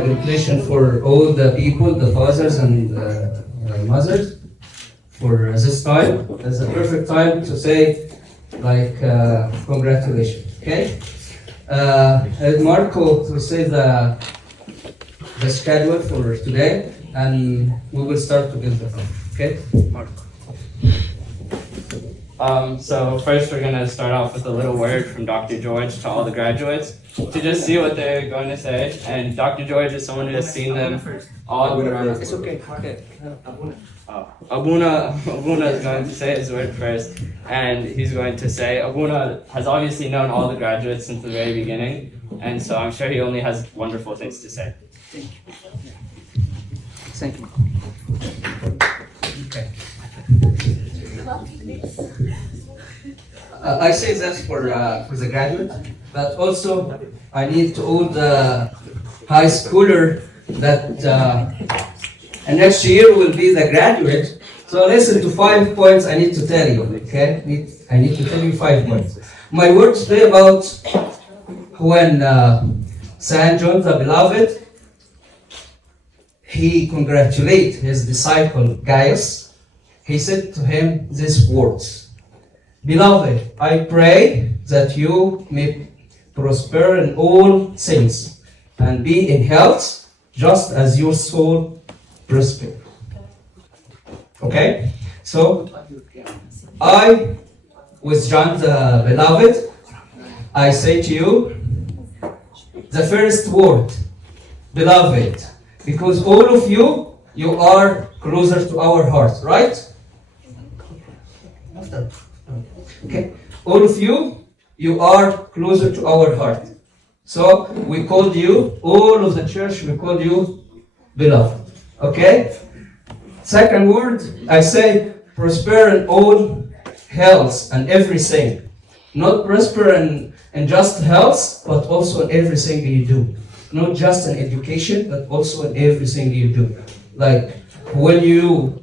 congratulations for all the people, the fathers and mothers, for this time. It's a perfect time to say, like, congratulations. Okay? Marco will say the schedule for today, and we will start to build the plan. Okay, Marco. So first we're going to start off with a little word from Dr. George to all the graduates to just see what they're going to say. And Dr. George is someone who has seen them all around. It's okay. Abuna is going to say his word first, and he's going to say, Abuna has obviously known all the graduates since the very beginning, and so I'm sure he only has wonderful things to say. Thank you. Okay. I say that for the graduate, but also I need to all the high schooler that next year will be the graduate. So listen to 5 points I need to tell you. Okay, I need to tell you 5 points. My word today about when Saint John the Beloved, he congratulated his disciple Gaius. He said to him these words: "Beloved, I pray that you may prosper in all things and be in health, just as your soul prospers." Okay? So, I, with John the Beloved, I say to you the first word, beloved, because all of you, you are closer to our heart, right? Okay, all of you, you are closer to our heart. So we called you, all of the church, we called you beloved. Okay? Second word, I say prosper in all health and everything. Not prosper in just health, but also in everything you do. Not just in education, but also in everything you do. Like when you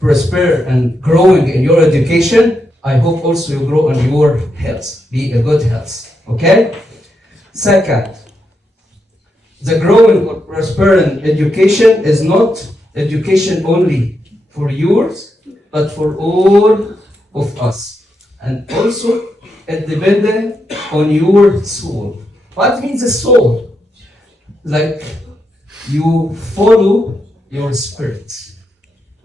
prosper and growing in your education, I hope also you grow in your health. Be a good health. Okay? Second, the growing or prosper in education is not education only for yours, but for all of us. And also, it depends on your soul. What means the soul? Like, you follow your spirit.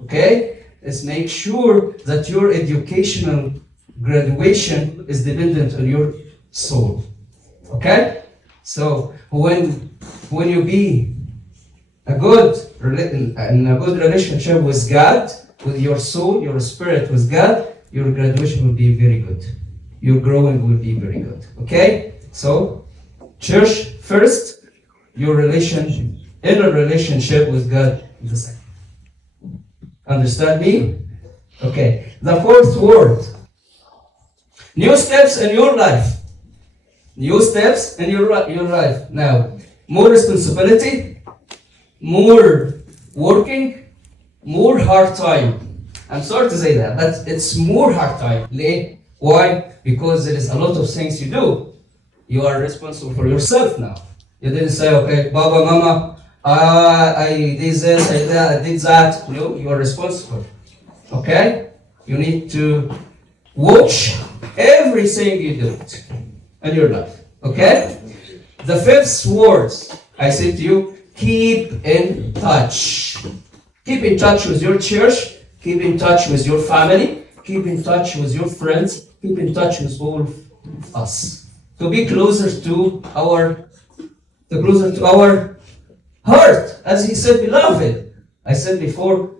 Okay? Let's make sure that your educational graduation is dependent on your soul. Okay? So when you be in a good relationship with God, with your soul, your spirit with God, your graduation will be very good. Your growing will be very good. Okay? So church first, your inner relationship with God is the second. Understand me? Okay. The fourth word. New steps in your life. New steps in your life. Now, more responsibility, more working, more hard time. I'm sorry to say that, but it's more hard time. Why? Because there is a lot of things you do. You are responsible for yourself now. You didn't say, okay, Baba, Mama, I did this, I did that. No, you are responsible. Okay? You need to watch everything you do in your life. Okay? The fifth word, I say to you, keep in touch. Keep in touch with your church. Keep in touch with your family. Keep in touch with your friends. Keep in touch with all of us. To be closer to our heart, as he said, beloved. I said before,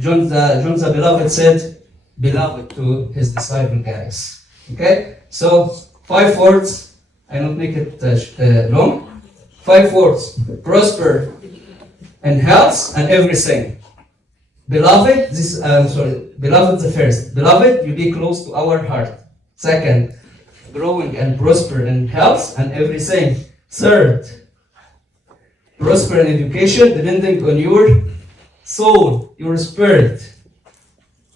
John the Beloved said, beloved to his disciple Gaius. Okay? So, 5 words. I don't make it long. 5 words. Prosper and health and everything. Beloved, beloved the first. Beloved, you be close to our heart. Second, growing and prosper in health and everything. Third, prosper in education, depending on your soul, your spirit.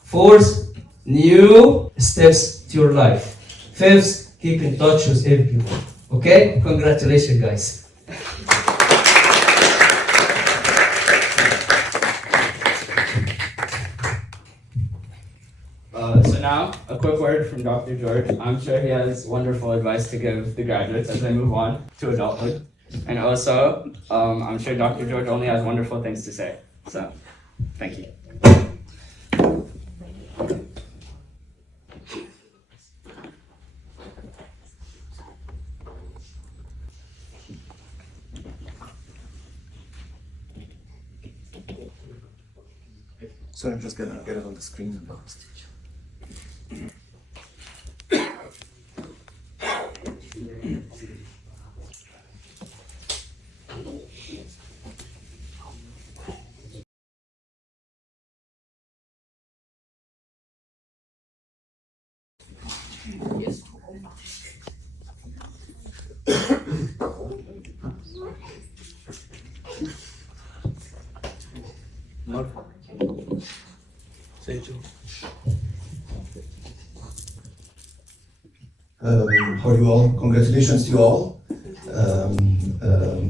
Fourth, new steps to your life. Fifth, keep in touch with everyone. Okay? Congratulations, guys. So now, a quick word from Dr. George. I'm sure he has wonderful advice to give the graduates as they move on to adulthood. And also, I'm sure Dr. George only has wonderful things to say. So, thank you. So I'm just gonna get it on the screen. How are you all? Congratulations to you all.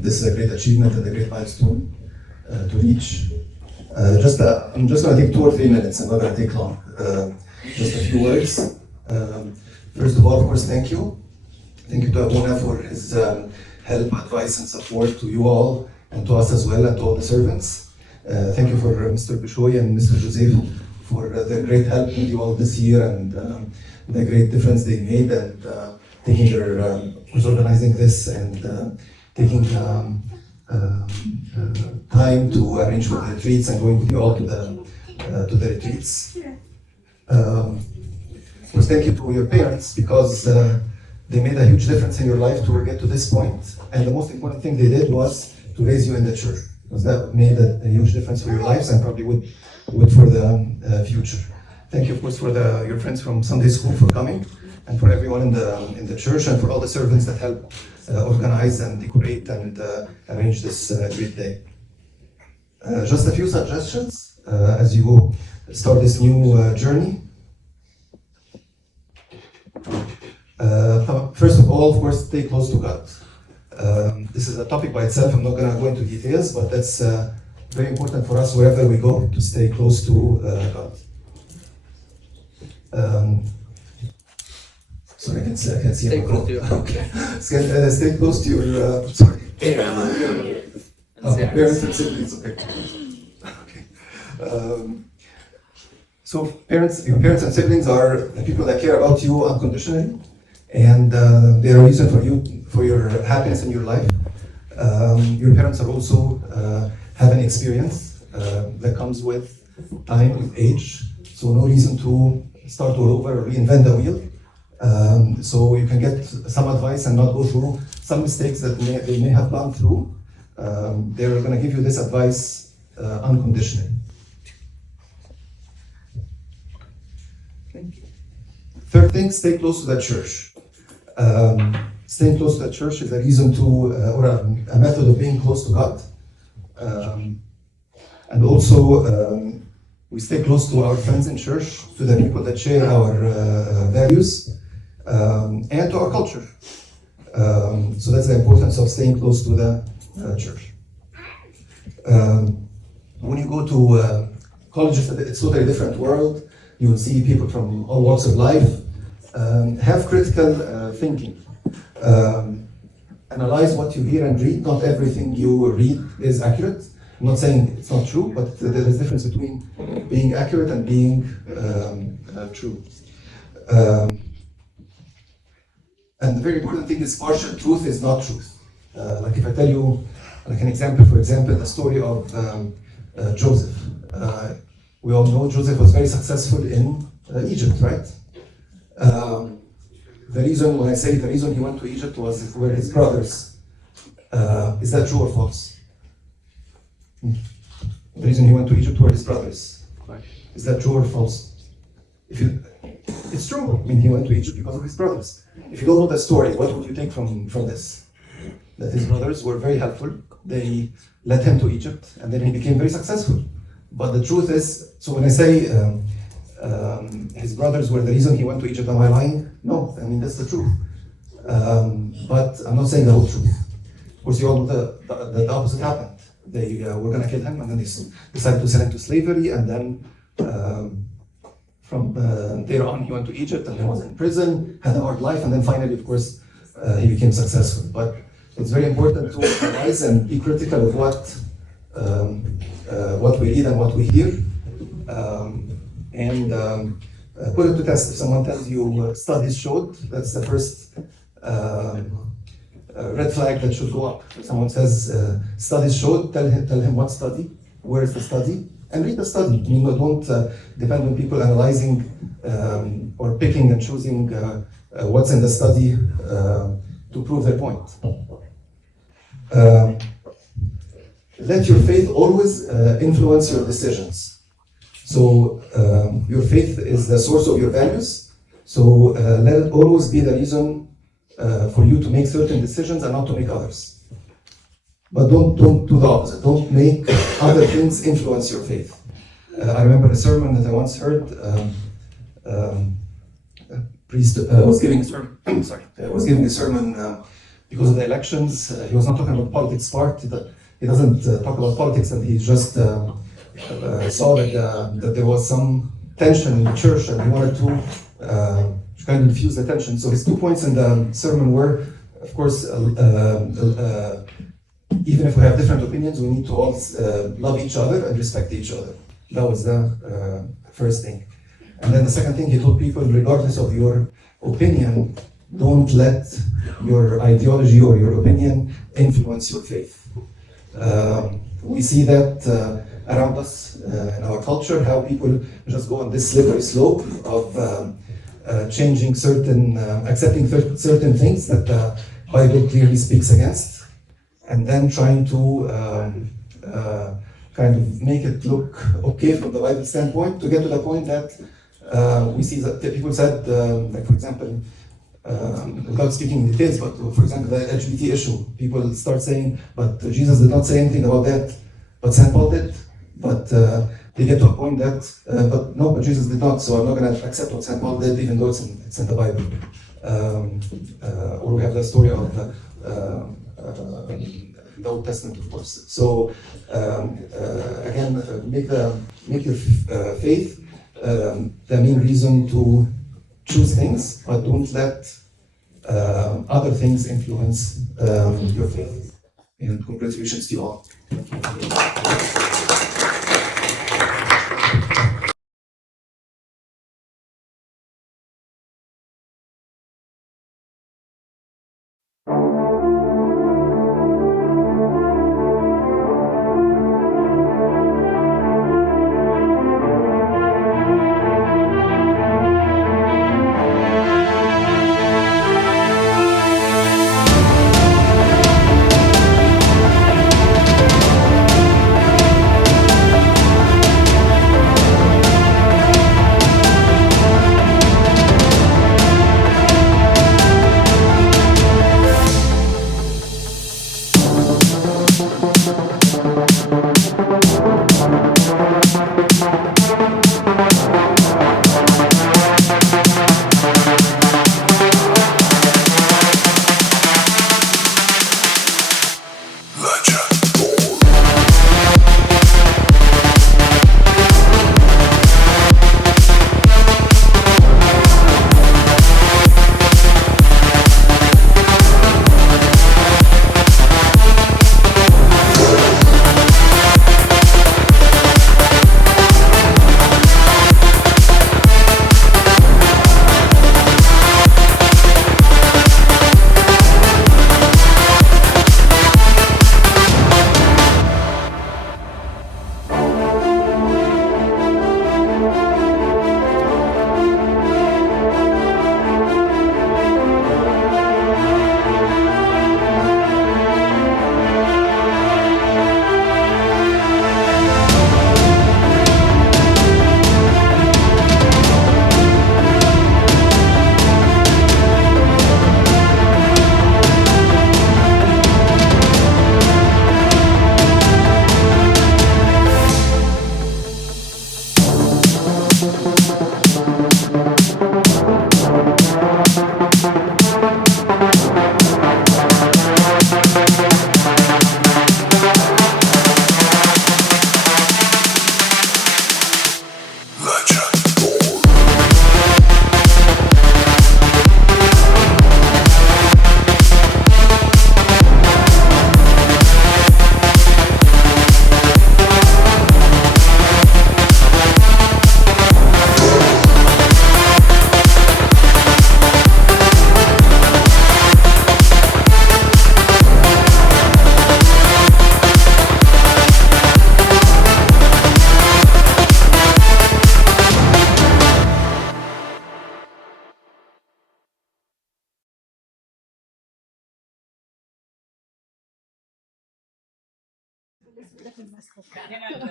This is a great achievement and a great milestone to reach. I'm just going to take 2 or 3 minutes. I'm not going to take long. Just a few words. First of all, of course, thank you. Thank you to Abuna for his help, advice, and support to you all, and to us as well, and to all the servants. Thank you for Mr. Bishoy and Mr. Joseph for the great help with you all this year, and the great difference they made, and taking their organizing this, and taking time to arrange for the retreats and going with you all to the retreats. Of course, thank you to your parents, because they made a huge difference in your life to get to this point. And the most important thing they did was to raise you in the church, because that made a huge difference for your lives, and probably would for the future. Thank you, of course, for your friends from Sunday school for coming, and for everyone in the church, and for all the servants that help organize and decorate and arrange this great day. Just a few suggestions as you start this new journey. First of all, of course, stay close to God. This is a topic by itself. I'm not going to go into details, but that's very important for us wherever we go, to stay close to God. Sorry, I can't see. Stay close to your okay. Stay close to your. Sorry. Parents and siblings. Okay. So your parents and siblings are the people that care about you unconditionally, and they're a reason for your happiness in your life. Your parents are also have an experience that comes with time, with age. So no reason to start all over or reinvent the wheel. So you can get some advice and not go through some mistakes that they may have gone through. They're going to give you this advice unconditionally. Third thing, stay close to the church. Staying close to the church is a reason to, or a method of being close to God. And also, we stay close to our friends in church, to the people that share our values, and to our culture. So that's the importance of staying close to the church. When you go to college, it's a totally different world. You will see people from all walks of life. Have critical thinking. Analyze what you hear and read. Not everything you read is accurate. I'm not saying it's not true, but there is a difference between being accurate and being true. And the very important thing is partial truth is not truth. Like if I tell you, like an example, for example, the story of Joseph. We all know Joseph was very successful in Egypt, right? The reason, when I say the reason he went to Egypt were his brothers. Is that true or false? The reason he went to Egypt were his brothers. Is that true or false? It's true. I mean, he went to Egypt because of his brothers. If you don't know the story, what would you take from this? That his brothers were very helpful. They led him to Egypt, and then he became very successful. But the truth is, so when I say his brothers were the reason he went to Egypt, am I lying? No, I mean, that's the truth. But I'm not saying the whole truth. course, you all know the opposite happened. They were going to kill him, and then they decided to sell him to slavery, and then from there on, he went to Egypt, and he was in prison, had a hard life, and then finally, of course, he became successful. But it's very important to analyze and be critical of what we read and what we hear, and put it to test. If someone tells you studies showed, that's the first red flag that should go up. If someone says studies showed, tell him what study, where is the study, and read the study. Don't depend on people analyzing or picking and choosing what's in the study to prove their point. Let your faith always influence your decisions. So your faith is the source of your values. So let it always be the reason for you to make certain decisions and not to make others. But don't do the opposite. Don't make other things influence your faith. I remember a sermon that I once heard. A priest was giving a sermon. Was giving a sermon because of the elections. He was not talking about politics part. He doesn't talk about politics, and he just saw that there was some tension in the church, and he wanted to kind of diffuse the tension. So his 2 points in the sermon were, of course, even if we have different opinions, we need to all love each other and respect each other. That was the first thing. And then the second thing, he told people, regardless of your opinion, don't let your ideology or your opinion influence your faith. We see that around us in our culture, how people just go on this slippery slope of changing accepting certain things that the Bible clearly speaks against, and then trying to kind of make it look okay from the Bible standpoint, to get to the point that we see that people said, like for example, without speaking in details, but for example, the LGBT issue, people start saying, but Jesus did not say anything about that, but St. Paul did. But they get to a point that, but Jesus did not, so I'm not going to accept what St. Paul did, even though it's in the Bible. Or we have the story of the Old Testament, of course. So again, make your faith the main reason to choose things, but don't let other things influence your faith. And congratulations to you all.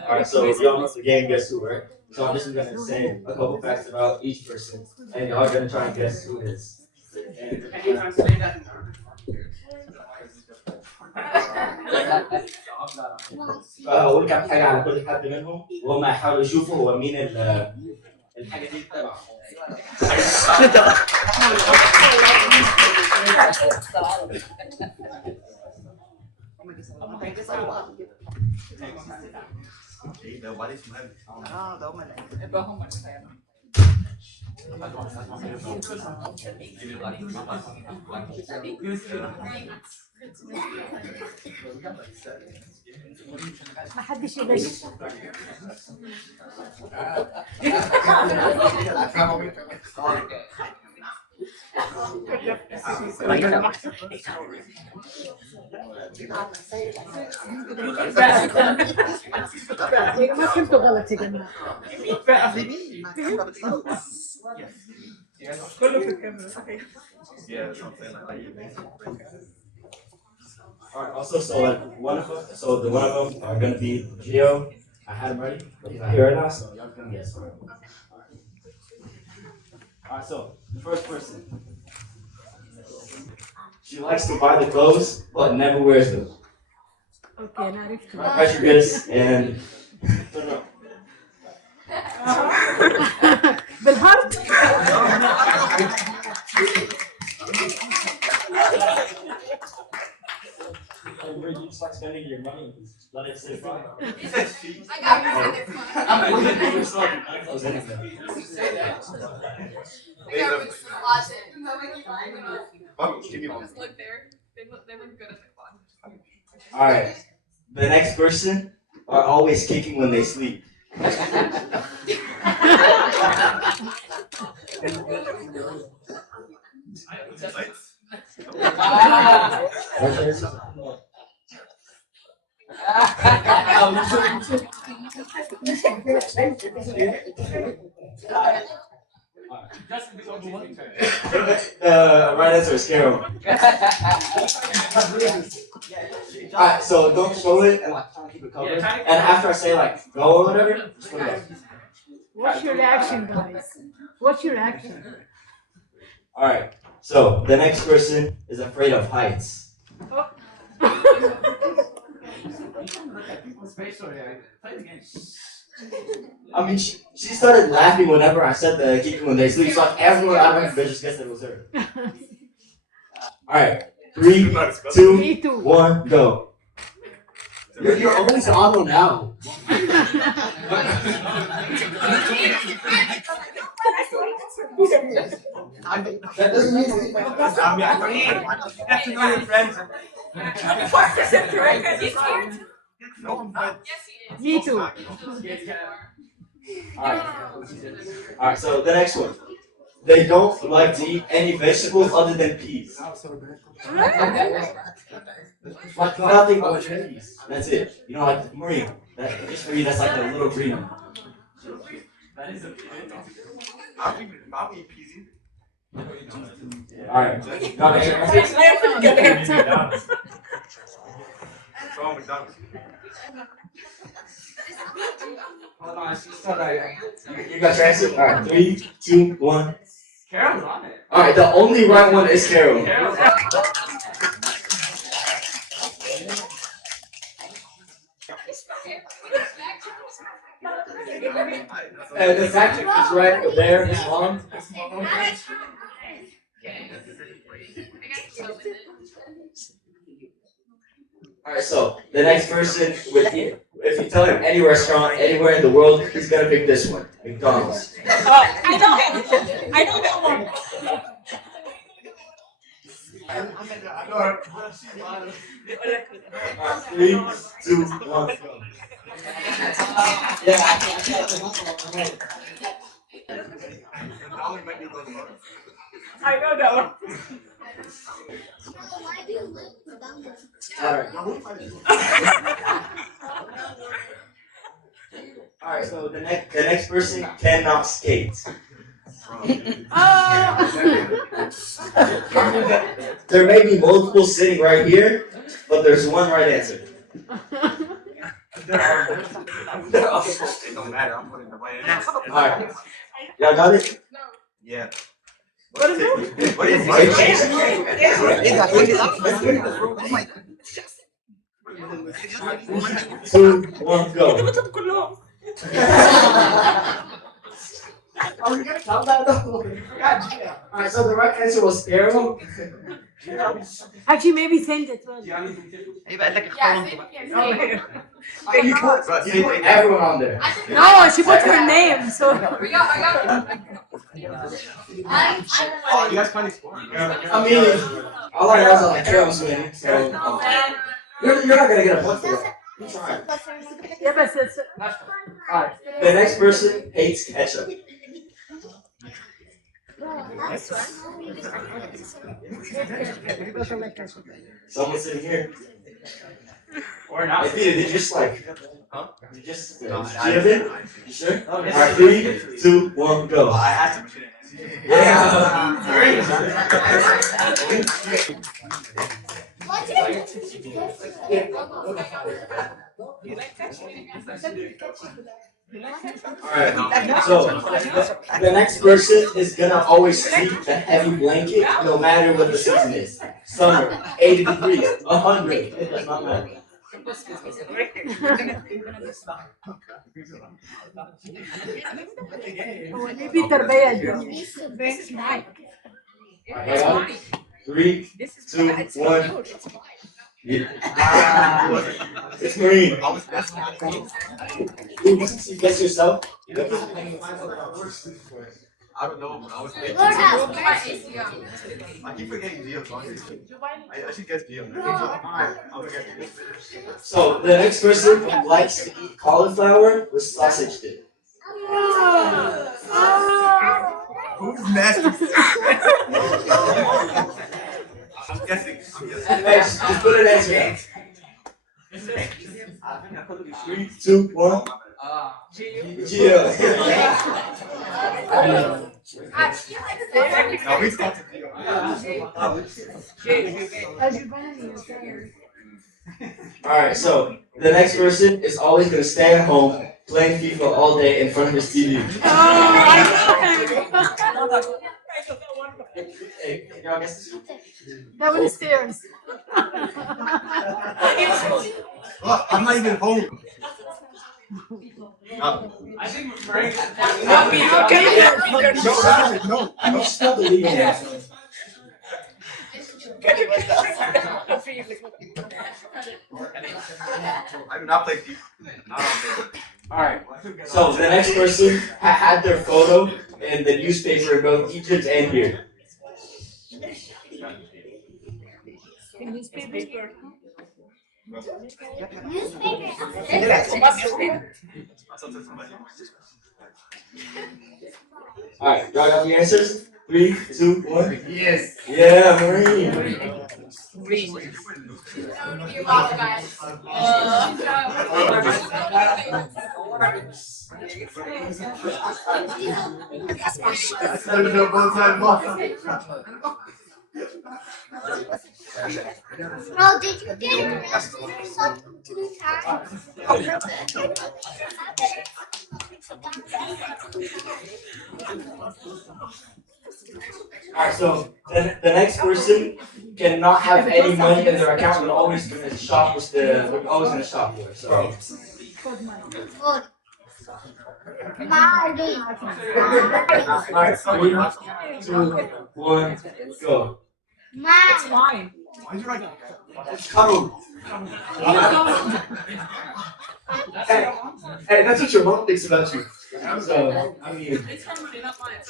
Alright, so y'all know the game Guess Who, right? So I'm just gonna say a couple facts about each person, and y'all are gonna try and guess who it is. هقول كام حاجة على كل حد منهم وهم هيحاولوا يشوفوا هو مين الحاجة دي تبعهم. ما حدش يغش. ما فهمتوا غلط يا جماعة. كله في الكاميرا صحيح. Alright, also, so like one of them, so the one of them are gonna be Gio. I had him ready, but he's not here right now, so y'all can guess. Alright, so the first person. She likes to buy the clothes, but never wears them. اوكي انا عرفت. Rodriguez and بالهارت. you start spending your money, let it sit fine. I got it. I'm gonna start buying clothes anyway. I got rid of the closet. Just look there. They look good at the closet. Alright, the next person are always kicking when they sleep. Right answer is Carol. Alright, so don't show it and like try to keep it covered. And after I say like go or whatever, just put it up. What's your reaction, guys? What's your reaction? Alright, so the next person is afraid of heights. I mean, she started laughing whenever I said the keep when they sleep, so like everyone out of her just guessed it was her. Alright, 3, 2, 1, go. You're always on one now. That doesn't mean anything. You have to know your friends. 24% correct. He's scared too. Yes, he is. Me too. Alright, so the next one. They don't like to eat any vegetables other than peas. Like nothing but peas. That's it. You know, like Marie. Just for you, that's like a little green one. That is a I'll be peasy. Alright. Hold on, she's still right. You got your answer? Alright, 3, 2, 1. Carol's on it. Alright, the only right one is Carol. Carol's on it. And the fact check is right there, his mom. Alright, so the next person, if you tell him any restaurant, anywhere in the world, he's gonna pick this one, McDonald's. I know that one. Alright, 3, 2, 1, go. Yeah, I know that one. Alright, so the next person cannot skate. There may be multiple sitting right here, but there's one right answer. It don't matter. I'm putting the way in. Alright. Y'all got it? Yeah. What is it? What is it? 2, 1, go. Are we gonna count that though? Alright, so the right answer was arrow. Actually, maybe send it. Well. You put everyone on there. No, she put her name, so. Oh, you guys funny sport. I mean, all I know is that Carol's winning, so you're not gonna get a point for that. You try. Yeah, but it's. Alright, the next person hates ketchup. Someone sitting here. Or not. Hey, Peter, did you just like, huh? Did you just give it? You sure? Alright, 3, 2, 1, go. I asked him. Alright, so the next person is gonna always sleep in a heavy blanket no matter what the season is. Summer, 80 degrees, 100, it does not matter. Maybe تربية. Alright, 3, 2, 1. Yeah. It's green. You guess yourself? I don't know. I was thinking. I keep forgetting Geo. I should guess Geo. So the next person likes to eat cauliflower with sausage dip. Who's nasty? I'm guessing. Next, just put an answer. 3, 2, 1. Gio. No, we talked to Geo. Alright, so the next person is always going to stay at home playing FIFA all day in front of his TV. Hey, can y'all guess this? Downstairs. Oh, I'm not even home. I think Frank. No. I'm still believing that. I do not play FIFA. Alright, so the next person had their photo in the newspaper in both Egypt and here. Alright, y'all got the answers? 3, 2, 1. Yes. Yeah, Marine. Oh, did you get arrested or something 2 times? Alright, so the next person cannot have any money in their account. They're always gonna shop with they're always gonna shop for it. So alright, 3, 2, 1, go. It's fine. Why'd you write that? It's cuddled. Hey, that's what your mom thinks about you. So, I mean. It's her money, not mine.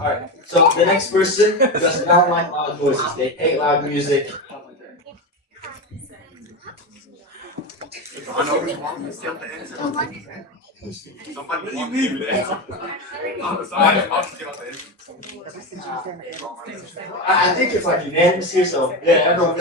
Alright, so the next person does not like loud noises. They hate loud music. I know what's wrong. You still have to answer. Somebody, what do you mean? Somebody else still have to answer. I think it's like unanimous here, so yeah, everyone.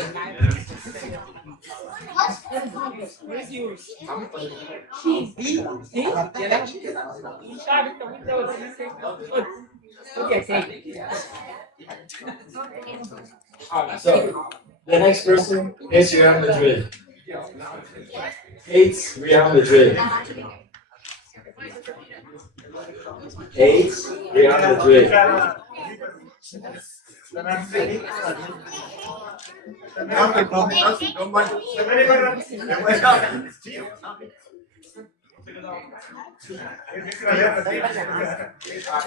Alright, so The next person is Real Madrid. Hates Real Madrid. Hates Real Madrid.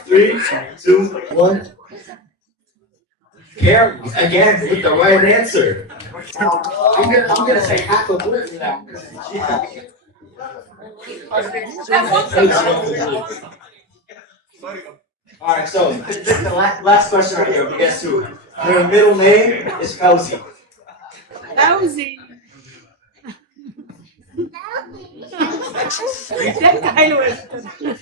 Three, two, one. Gary, again, with the right answer. I'm gonna say half a point for that. Alright, so this is the last question right here. Guess who? Her middle name is Fauzi. فوزي ضحكة حلوة. You're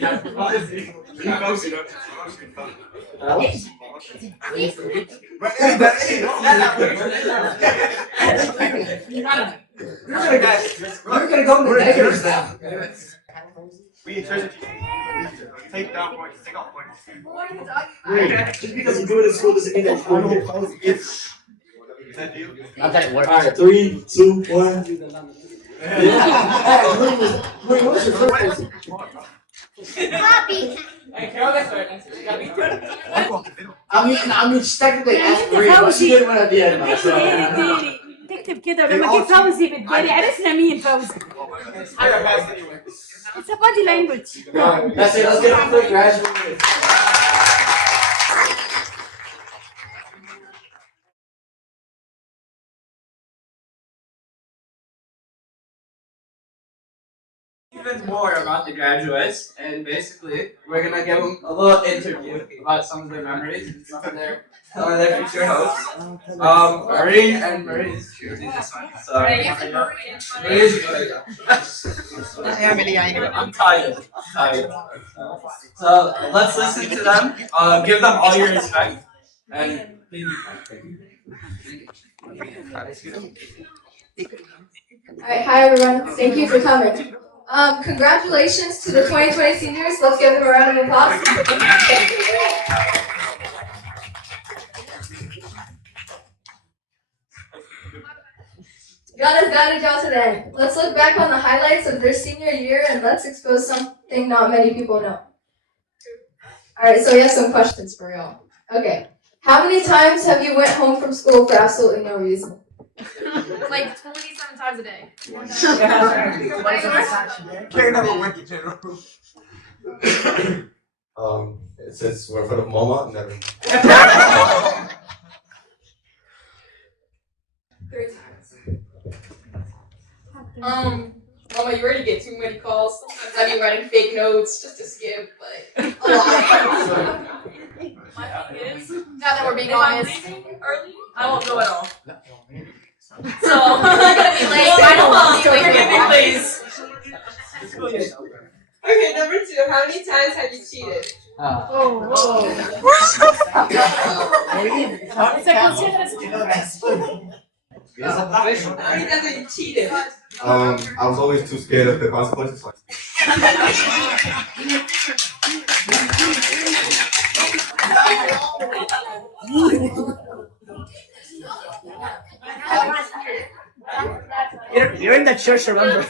gonna go to the negatives now. We encourage you to take down points, take off points. Just because you do it in school doesn't mean that you do it. Is that you? Alright, 3, 2, 1. Happy. I mean, she's technically asked Maria, but she didn't win at the end. So. ديري تكتب كده ولما جه فوزي بالديري عرفنا مين فوزي. It's a body language. That's it. Let's get on for graduation. Even more about the graduates, and basically we're gonna give them a little interview about some of their memories and some of their future hopes. Marie and Marie's choosing this one. So Marie's good. I'm tired. So let's listen to them. Give them all your respect and Alright, hi everyone. Thank you for coming. Congratulations to the 2020 seniors. Let's give them a round of applause. Got to the end. Let's look back on the highlights of their senior year and let's expose something not many people know. Alright, so we have some questions for y'all. Okay. How many times have you went home from school for absolutely no reason? Like 27 times a day. Can't never win the general. Since we're in front of Mama, never. 3 times. Mama, you already get too many calls. Sometimes I be writing fake notes just to skip, but a lot. My thing is, now that we're being honest, early, I won't go at all. So I'm gonna be late. I don't want to be late. Please. Okay, number 2. How many times have you cheated? How many times have you cheated? I was always too scared of the consequences. You're in the church, remember?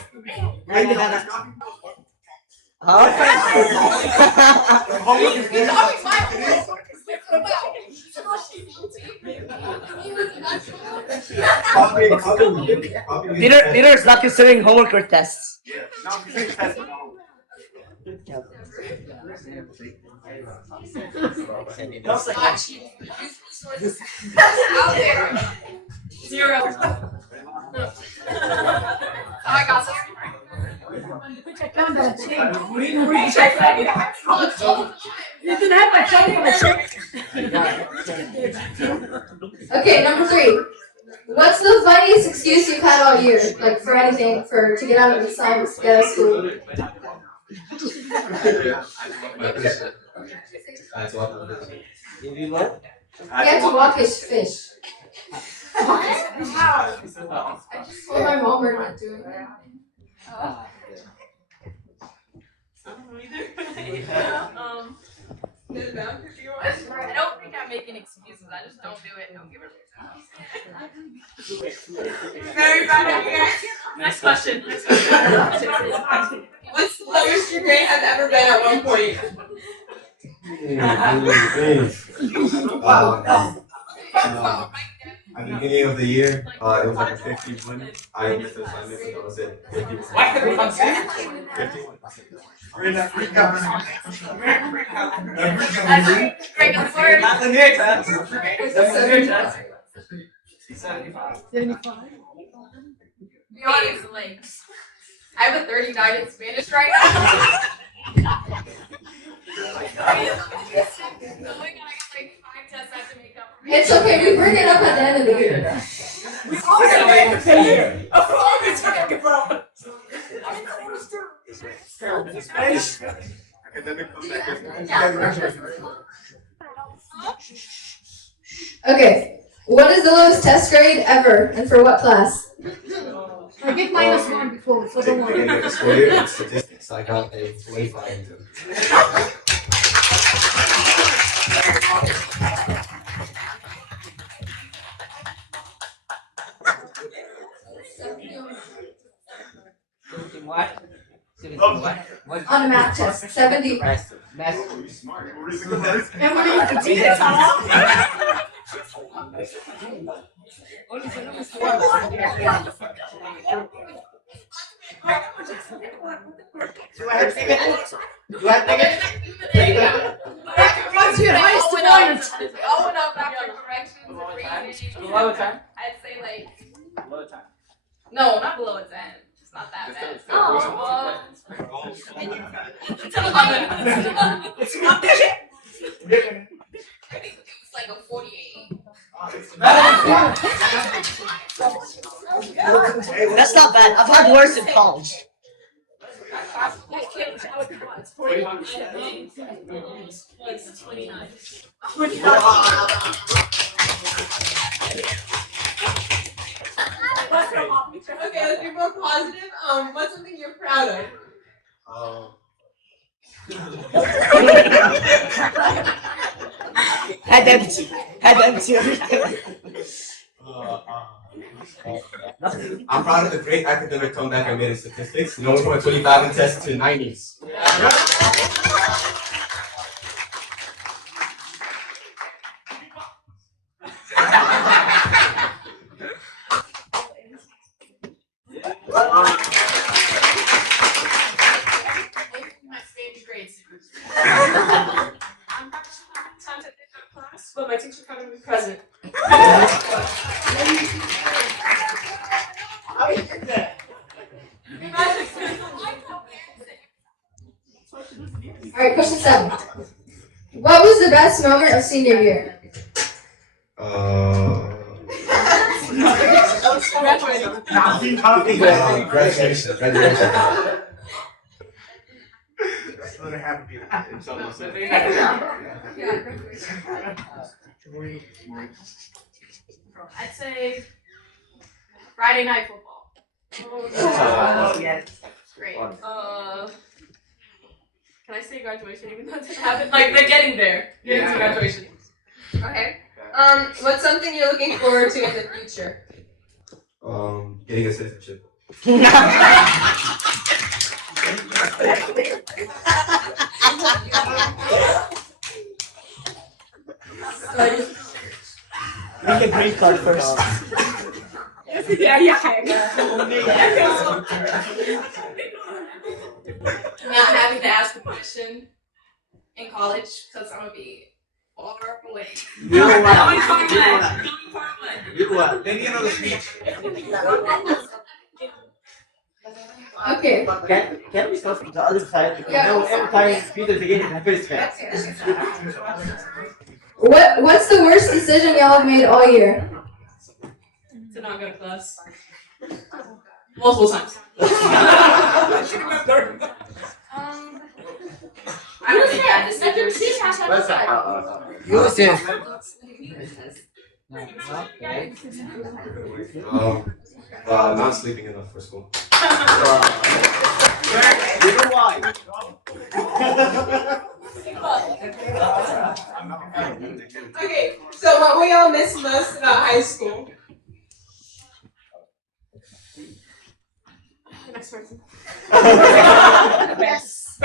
Peter is not considering homework or tests. Out there. 0. I got this. Okay, number 3. What's the funniest excuse you've had all year? Like for anything, to get out of the assignments, to get out of school? He had to walk his fish. I just told my mom we're not doing that. I don't think I'm making excuses. I just don't do it. Don't give it. Very proud of you guys. Next question. What's the lowest your grade have ever been at one point? At the beginning of the year, it was like a 51. I missed the assignment, so that was it. 51. Why have we 51. We're in that freak out. Not the near test. That's the near test. 75. 75. Be honest, like, I have a 39 in Spanish right now. It's okay, we bring it up at the end of the year. Okay, what is the lowest test grade ever, and for what class? I get -1 before, so don't worry. In school year in statistics, I got a 25 in two. What? On a math test, 70. Do I have tickets? Do I have tickets? What's your highest point? We all went up after corrections and reading. Below a 10? I'd say like, Below a 10. no, not below a 10. It's not that bad. Oh. I think it was like a 48. That's not bad. I've had worse in college. Okay, let's be more positive. What's something you're proud of? Had them too. I'm proud of the great academic comeback I made in statistics, going from a 25 in test to 90s. My Spanish grades. I'm practicing how many times I did that class, but my teacher counted me present. Alright, question 7. What was the best moment of senior year? Graduation. I'd say Friday night football. Great. Can I say graduation even though it didn't happen? Like they're getting there. Getting to graduation. Okay. What's something you're looking forward to in the future? Getting a citizenship. Make a green card first. Not having to ask a question in college because I'm gonna be far away. You know what? They need another speech. Okay. Can we start from the other side? Because Yeah. no, every time Peter's again, the first fast. What's the worst decision y'all have made all year? To not go to class. Multiple times. I don't think that decisions. What's that? Not sleeping enough for school. You know why? Okay, so what will y'all miss most about high school? The next person. Best.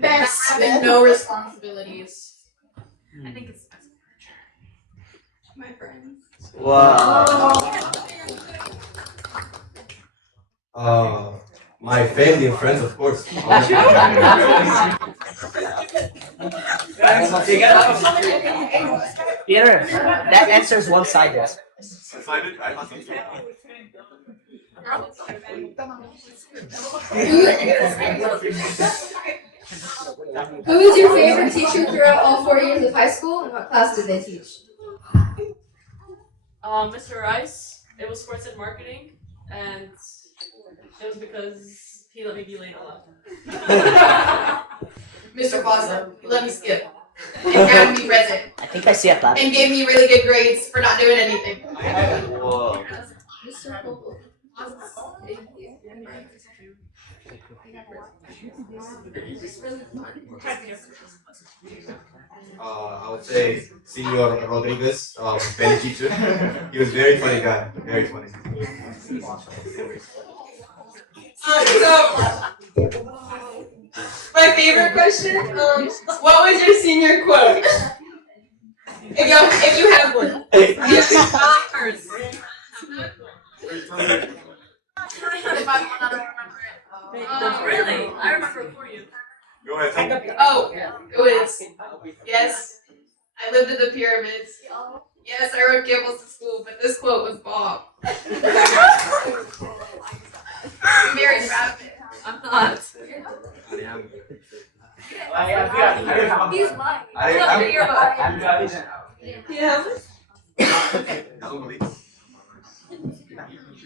Best having no responsibilities. I think it's my friends. Wow. My family and friends, of course. Peter, that answer is one-sided. Decided? I thought so. Who is your favorite teacher throughout all 4 years of high school, and what class did they teach? Mr. Rice. It was sports and marketing, and it was because he let me be late a lot. Mr. Foster, he let me skip. And had me present. I think I see a pattern. And gave me really good grades for not doing anything. Whoa. I would say Senor Rodriguez, Penny teacher. He was very funny guy, very funny. So, my favorite question, what was your senior quote? If you have one. Really? I remember it for you. Go ahead. Oh, it was, yes, I lived in the pyramids. Yes, I rode camels to school, but this quote was bomb. I'm very proud of it. I'm not. He's lying. Yeah.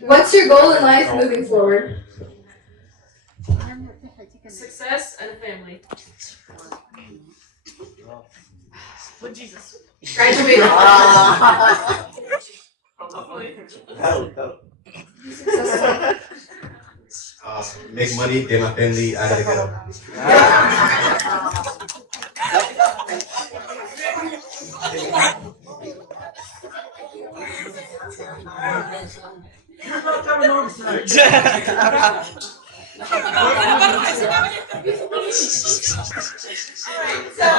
What's your goal in life moving forward? Success and family. With Jesus. Graduate. Make money, get my family, I gotta go. So,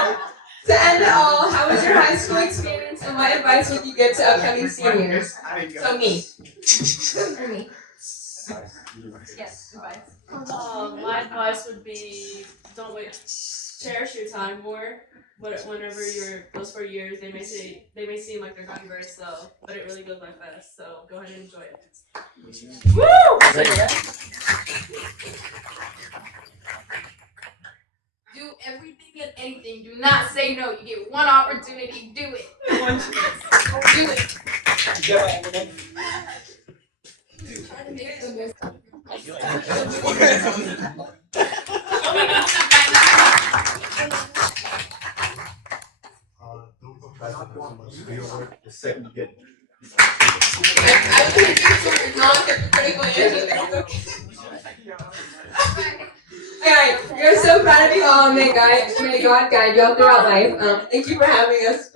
to end it all, how was your high school experience and what advice would you give to upcoming seniors? So me. For me. Yes, advice. My advice would be don't wait. Cherish your time more. But whenever you're those 4 years, they may seem like they're going very slow, but it really goes by fast. So go ahead and enjoy it. Woo! Do everything and anything. Do not say no. You get one opportunity. Do it. Do it. The second you get. I think it's non-hypocritical answers. Alright, we're so proud of you all. May God guide you all throughout life. Thank you for having us.